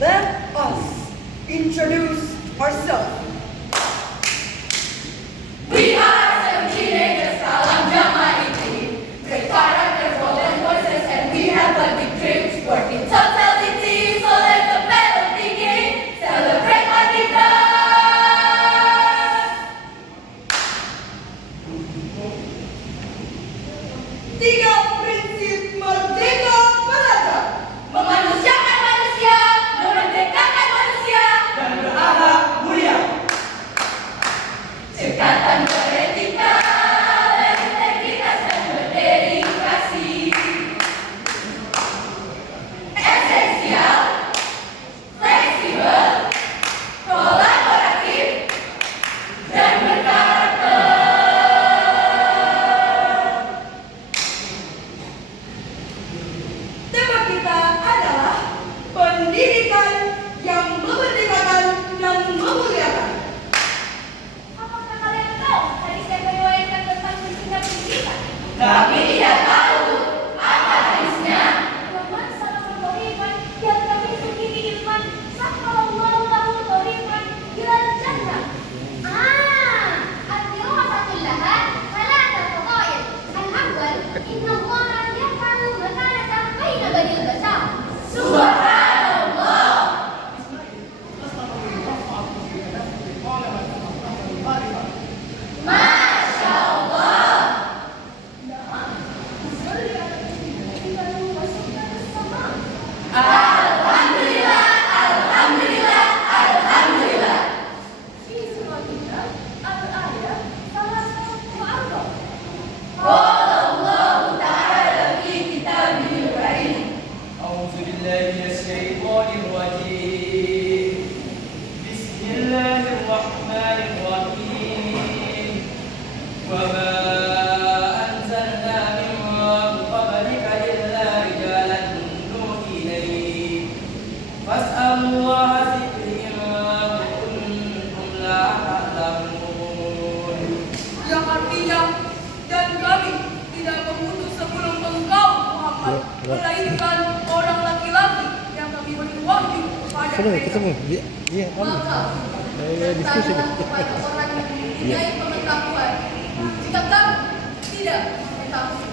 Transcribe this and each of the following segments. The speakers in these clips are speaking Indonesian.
Let us introduce ourselves. We are 17 teenagers Kalam Jama'iti. Great characters, golden voices, and we have a big dreams. Working totality, so let the battle begin. Celebrate our victors. Tiga prinsip merdeka belajar. Memanusiakan manusia, memerdekakan manusia, Dan berakhlak mulia. cekatan beretika, berintegritas dan berdedikasi. Esensial, fleksibel, kolaboratif, dan berkarakter. Tema kita adalah pendidikan yang memerdekakan dan memuliakan. Apakah kalian tahu tadi saya meriwayatkan tentang pentingnya pendidikan? Kami tidak tahu. Apa hadisnya? Waman sallallahu thoriban yang kami sendiri iman sakhallallahu lahu thoriban ilal jannah. الدراسة لها ثلاثة فضائل. الأول إن الله يفعل مكانة بين بني البشر. سبحان الله. Masya Allah. Alhamdulillah, alhamdulillah, alhamdulillah. قال الله تعالى في كتابه الكريم أعوذ بالله من الشيطان الرجيم بسم الله الرحمن الرحيم وما أنزلنا من قبلك إلا رجالا نوحي إليه فاسألوا الله ذكر إن كنتم لا تعلمون. Yang artinya, dan kami tidak mengutus sebelum engkau Muhammad, melainkan orang laki-laki yang kami beri wahyu kepada mereka. Iya, Maka diskusi. berkatalah kepada orang yang mempunyai pengetahuan, jika kamu tidak mengetahui.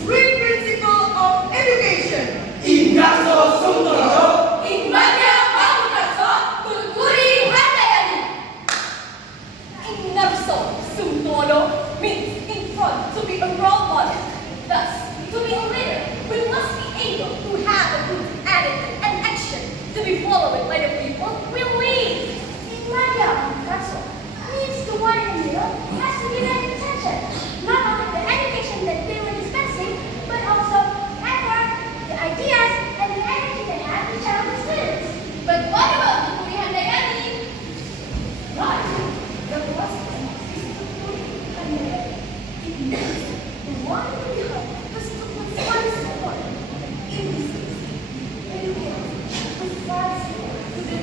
Three principles of education. Ingaso Sungtoro. Hikmahnya kamu kerso, kulturi handayani. Inarso sumtolo means in front, to be a role model. Thus, to be a leader, we must be able to have a good attitude and action to be followed by the people we lead. Hikmahnya kamu kerso means the one in the middle has to be their intention, not only the education that they were dispensing, but also effort, the ideas, and the energy they have to share with students. But what about the Puri Handayani? Right. The process is to Puri Handayani. It means the one in the middle has to put one support in the system. Educate with one support to the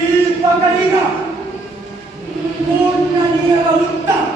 いいばかりがこんなに矢が撃った